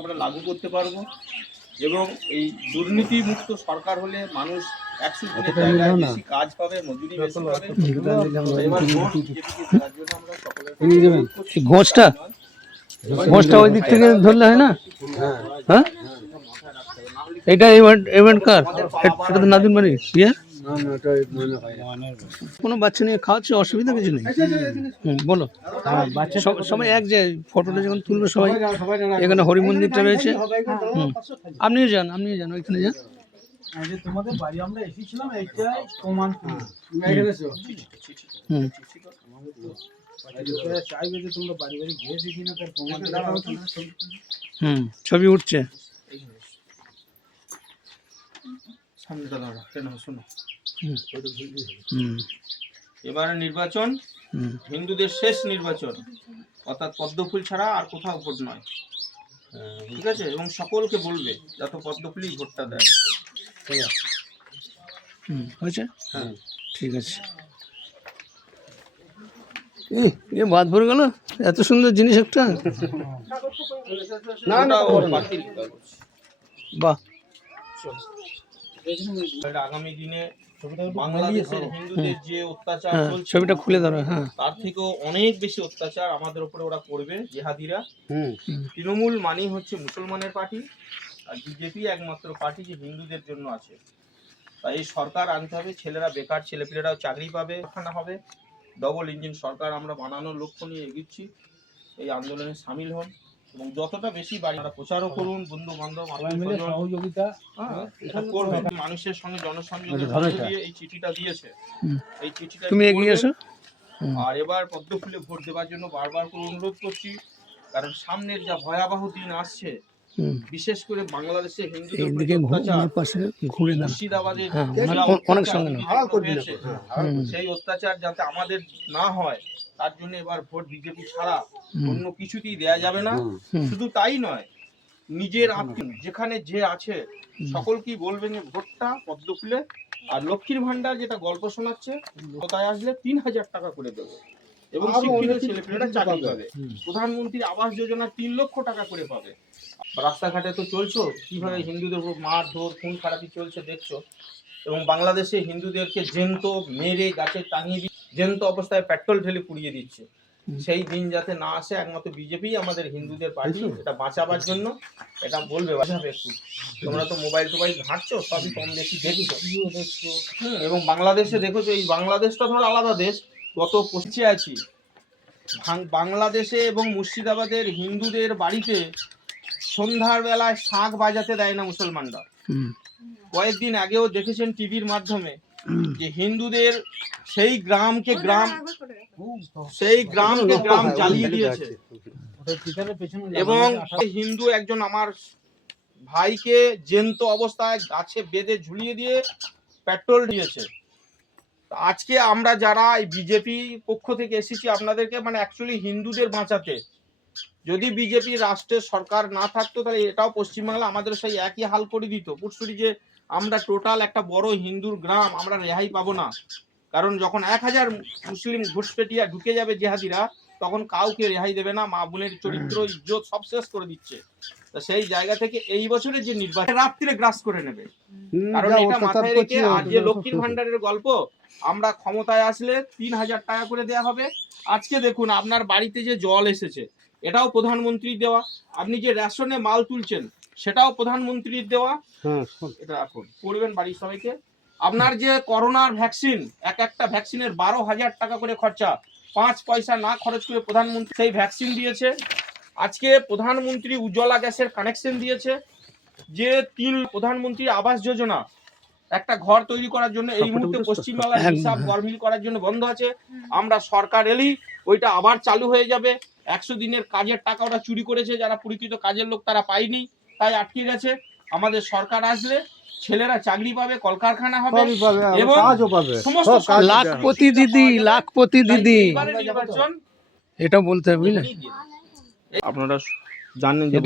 আমরা লাগু করতে পারবো এবং এই দুর্নীতি মুক্ত সরকার হলে মানুষ 100 দিনের জায়গায় বেশি কাজ পাবে, মজুরি বেশি পাবে। এবার তার জন্য আমরা সকলের ঘোষটা ওই দিক থেকে ধরলে হয় না? হ্যাঁ, এটা ইভেন্ট কার এটা তো নাদিম বাড়ি ইয়ে কোনো বাচ্চা নিয়ে খাওয়াচ্ছে, অসুবিধা কিছু নেই। বলো, সবাই এক যে ফটোটা যখন তুলবে সবাই, এখানে হরি মন্দিরটা রয়েছে। আপনিও যান ওইখানে যান। তোমাদের বাড়ি আমরা এসেছিলাম, এইটাই প্রমাণ। চাইবে যে তোমরা বাড়ি বাড়ি গিয়েছি কিনা তার প্রমাণ। ছবি উঠছে। এবারে নির্বাচন হিন্দুদের শেষ নির্বাচন, অর্থাৎ পদ্মফুল ছাড়া আর কোথাও ভোট নয়, ঠিক আছে? এবং সকলকে বলবে যাতে পদ্মফুলই ভোটটা দেয়। হয়েছে? হ্যাঁ, ঠিক আছে। এ বাদ পড়ে গেল, এত সুন্দর জিনিস একটা। বাহ, আগামী দিনে বাংলাদেশের হিন্দুদের যে অত্যাচার চলছে, ছবিটা খুলে ধরো। হ্যাঁ, তার থেকেও অনেক বেশি অত্যাচার আমাদের উপরে ওরা করবে, জিহাদিরা। তৃণমূল মানেই হচ্ছে মুসলমানের পার্টি, আর বিজেপি একমাত্র পার্টি যে হিন্দুদের জন্য আছে। তাই এই সরকার আনতে হবে, ছেলেরা বেকার ছেলেপিলেরাও চাকরি পাবে, খানা হবে। ডবল ইঞ্জিন সরকার আমরা বানানোর লক্ষ্য নিয়ে এগিয়েছি। এই আন্দোলনে সামিল হন এবং যতটা বেশি বাড়ি আমরা প্রচারও করুন, বন্ধু বান্ধব সহযোগিতা করবেন। মানুষের সঙ্গে জনসংযোগের দিয়ে এই চিঠিটা দিয়েছে, এই চিঠিটা তুমি এগিয়ে এসো। আর এবার পদ্মফুলে ভোট দেওয়ার জন্য বারবার করে অনুরোধ করছি, কারণ সামনের যা ভয়াবহ দিন আসছে, বিশেষ করে বাংলাদেশে হিন্দুদের মুর্শিদাবাদের সেই অত্যাচার যাতে আমাদের না হয়, তার জন্য এবার ভোট বিজেপি ছাড়া অন্য কিছুতেই দেয়া যাবে না। শুধু তাই নয়, নিজের আত্মীয় যেখানে যে আছে সকলকেই বলবেন ভোটটা পদ্মফুলে। আর লক্ষ্মীর ভান্ডার যেটা গল্প শোনাচ্ছে, কোথায় আসলে 3000 টাকা করে দেবে এবং শিক্ষিত ছেলেপেলেরা চাকরি পাবে। প্রধানমন্ত্রী আবাস যোজনা 3 লক্ষ টাকা করে পাবে। রাস্তাঘাটে তো চলছো কিভাবে হিন্দুদের উপর মারধর খুন খারাপি চলছে দেখছো, এবং বাংলাদেশে হিন্দুদেরকে জ্যান্ত মেরে গাছে টাঙিয়ে দিয়ে জ্যান্ত অবস্থায় পেট্রোল ঢেলে পুড়িয়ে দিচ্ছে। সেই দিন যাতে না আসে, একমাত্র বিজেপি আমাদের হিন্দুদের পার্টি এটা বাঁচাবার জন্য এটা বলবে। বাঁচাবে একটু, তোমরা তো মোবাইল টোবাইল ঘাঁটছো, সবই কম বেশি দেখছো। এবং বাংলাদেশে দেখেছো, এই বাংলাদেশটা ধরো আলাদা দেশ, কত পৌঁছে আছি। বাংলাদেশে এবং মুর্শিদাবাদের হিন্দুদের বাড়িতে সন্ধ্যার বেলায় শাঁখ বাজাতে দেয় না মুসলমানরা। কয়েকদিন আগেও দেখেছেন টিভির মাধ্যমে যে হিন্দুদের সেই গ্রামকে গ্রাম জ্বালিয়ে দিয়েছে। এবং হিন্দু একজন আমার ভাইকে জ্যান্ত অবস্থায় গাছে বেঁধে ঝুলিয়ে দিয়ে পেট্রোল দিয়েছে। আজকে আমরা যারা এই বিজেপি পক্ষ থেকে এসেছি আপনাদেরকে মানে অ্যাকচুয়ালি হিন্দুদের বাঁচাতে, যদি বিজেপি রাষ্ট্রের সরকার না থাকতো তাহলে এটাও পশ্চিমবাংলা আমাদের সেই একই হাল করে দিত। পুরসুরি যে আমরা টোটাল একটা বড় হিন্দুর গ্রাম, আমরা রেহাই পাবো না। কারণ যখন 1000 মুসলিম ঘুষপেটিয়া ঢুকে যাবে জেহাদিরা, তখন কাউকে রেহাই দেবে না, মা বোনের চরিত্র ইজ্জত সব শেষ করে দিচ্ছে। তো সেই জায়গা থেকে এই বছরের যে নির্বাচন রাত্রিরে গ্রাস করে নেবে, কারণ এটা মাথায় রেখে। আর যে লক্ষ্মীর ভান্ডারের গল্প, আমরা ক্ষমতায় আসলে 3000 টাকা করে দেয়া হবে। আজকে দেখুন আপনার বাড়িতে যে জল এসেছে, এটাও প্রধানমন্ত্রীর দেওয়া। আপনি যে রেশনে মাল তুলছেন, সেটাও প্রধানমন্ত্রীর দেওয়া। এটা এখন করবেন বাড়ির সবাইকে। আপনার যে করোনার ভ্যাকসিন, একটা ভ্যাকসিনের 12,000 টাকা করে খরচা, 5 পয়সা না খরচ করে প্রধানমন্ত্রী সেই ভ্যাকসিন দিয়েছে। আজকে প্রধানমন্ত্রী উজ্জ্বলা গ্যাসের কানেকশন দিয়েছে। যে প্রধানমন্ত্রী আবাস যোজনা, একটা ঘর তৈরি করার জন্য এই মুহূর্তে পশ্চিমবাংলার হিসাব গরমিল করার জন্য বন্ধ আছে। আমরা সরকার এলেই ওইটা আবার চালু হয়ে যাবে। 100 দিনের কাজের টাকা ওরা চুরি করেছে, যারা পরিচিত কাজের লোক তারা পায়নি, তাই আটকে গেছে। আমাদের সরকার আসলে ছেলেরা চাকরি পাবে, কলকারখানা হবে এবং সমস্ত লাখপতি দিদি এটা বলতে হবে। আপনারা জানেন যে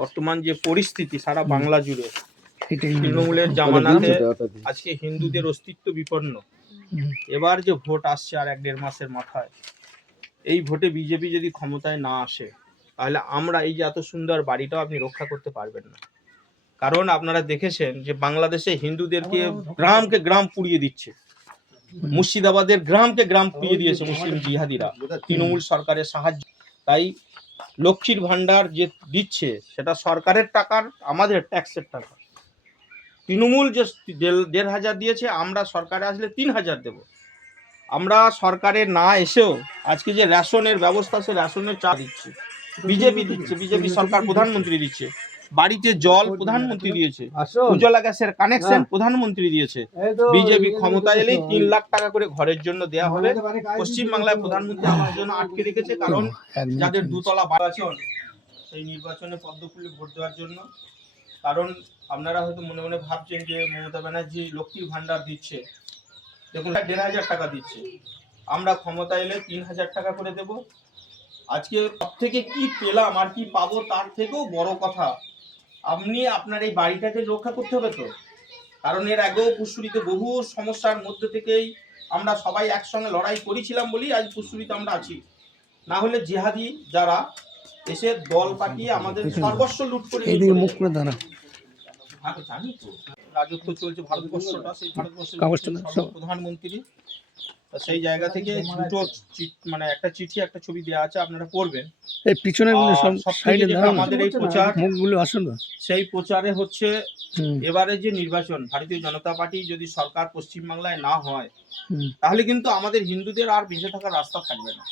বর্তমান যে পরিস্থিতি সারা বাংলা জুড়ে, তৃণমূলের জামানাতে আজকে হিন্দুদের অস্তিত্ব বিপন্ন। এবার যে ভোট আসছে আর 1-1.5 মাসের মাথায়, এই ভোটে বিজেপি যদি ক্ষমতায় না আসে, তাহলে আমরা এই যে এত সুন্দর বাড়িটাও আপনি রক্ষা করতে পারবেন না। কারণ আপনারা দেখেছেন যে বাংলাদেশে হিন্দুদেরকে গ্রামকে গ্রাম পুড়িয়ে দিচ্ছে, মুর্শিদাবাদের গ্রামকে গ্রাম পুড়িয়ে দিয়েছে মুসলিম জিহাদিরা তৃণমূল সরকারের সাহায্য। তাই লক্ষ্মীর ভান্ডার যে দিচ্ছে সেটা সরকারের টাকার, আমাদের ট্যাক্সের টাকা। তৃণমূল যে ১,৫০০ দিয়েছে, আমরা সরকারে আসলে ৩,০০০ দেব। আমরা সরকারে না এসেও আজকে যে রেশনের ব্যবস্থা, সে রেশনের চা দিচ্ছে বিজেপি দিচ্ছে, বিজেপি সরকার প্রধানমন্ত্রী দিচ্ছে। বাড়িতে জল প্রধানমন্ত্রী দিয়েছে, উজ্জ্বলা গ্যাসের কানেকশন প্রধানমন্ত্রী দিয়েছে। বিজেপি ক্ষমতা এলেই ৩ লাখ টাকা করে ঘরের জন্য দেয়া হবে। পশ্চিমবাংলায় প্রধানমন্ত্রী আমার জন্য আটকে রেখেছে, কারণ যাদের দুতলা নির্বাচন, সেই নির্বাচনে পদ্মফুলে ভোট দেওয়ার জন্য। কারণ আপনারা হয়তো মনে মনে ভাবছেন যে মমতা ব্যানার্জি লক্ষ্মীর ভান্ডার দিচ্ছে, দেখুন ১,৫০০ টাকা দিচ্ছে, আমরা ক্ষমতা এলে ৩,০০০ টাকা করে দেব। আজকে সব থেকে কি পেলাম আর কি পাবো তার থেকেও বড় কথা, আপনি আপনার এই বাড়িটাকে রক্ষা করতে হবে তো। কারণ এর আগেও পুষ্করিতে বহু সমস্যার মধ্যে থেকেই আমরা সবাই একসঙ্গে লড়াই করেছিলাম বলেই আজ পুষ্করিতে আমরা আছি। না হলে জিহাদি যারা এসে দল পাঠিয়ে আমাদের সর্বস্ব লুট করে নিয়ে চলে মুখ করে দাঁড়া। আমি জানি তো রাজত্ব চলছে ভারতবর্ষটা, সেই ভারতবর্ষের প্রধানমন্ত্রী। সেই জায়গা থেকে দুটো মানে একটা চিঠি একটা ছবি দেওয়া আছে, আপনারা পড়বেন। এই পিছনে সাইডে দাঁড়ানো আমাদের এই প্রচার মুখগুলো আসলে সেই প্রচারে হচ্ছে এবারে যে নির্বাচন, ভারতীয় জনতা পার্টি যদি সরকার পশ্চিমবাংলায় না হয়, তাহলে কিন্তু আমাদের হিন্দুদের আর বেঁচে থাকার রাস্তা থাকবে না।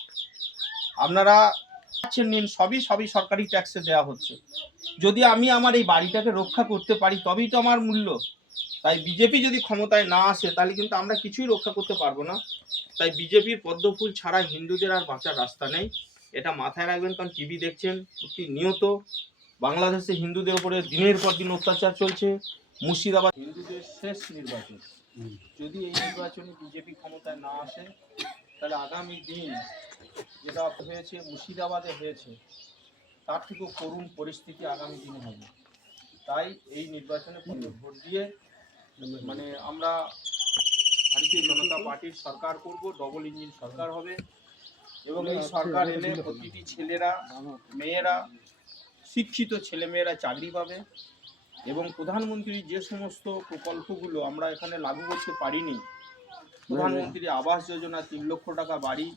আপনারা নিন, সবই সরকারি ট্যাক্সে দেওয়া হচ্ছে। যদি আমি আমার এই বাড়িটাকে রক্ষা করতে পারি তবেই তো আমার মূল্য। তাই বিজেপি যদি ক্ষমতায় না আসে তাহলে কিন্তু আমরা কিছুই রক্ষা করতে পারবো না। তাই বিজেপির পদ্মফুল ছাড়া হিন্দুদের আর বাঁচার রাস্তা নেই, এটা মাথায় রাখবেন। কারণ টিভি দেখছেন প্রতিনিয়ত বাংলাদেশে হিন্দুদের উপরে দিনের পর দিন অত্যাচার চলছে। মুর্শিদাবাদ হিন্দুদের শেষ নির্বাচন, যদি এই নির্বাচনে বিজেপি ক্ষমতায় না আসে তাহলে আগামী দিন যেটা হয়েছে মুর্শিদাবাদে হয়েছে তার থেকেও করুণ পরিস্থিতি আগামী দিনে হবে। তাই এই নির্বাচনে ভোট দিয়ে মানে আমরা ভারতীয় জনতা পার্টির সরকার করব, ডবল ইঞ্জিন সরকার হবে। এবং এই সরকার এলে প্রতিটি ছেলেরা মেয়েরা, শিক্ষিত ছেলেমেয়েরা চাকরি পাবে। এবং প্রধানমন্ত্রী যে সমস্ত প্রকল্পগুলো আমরা এখানে লাগু করতে পারিনি, প্রধানমন্ত্রী আবাস যোজনা, ৩ লক্ষ টাকা বাড়ি,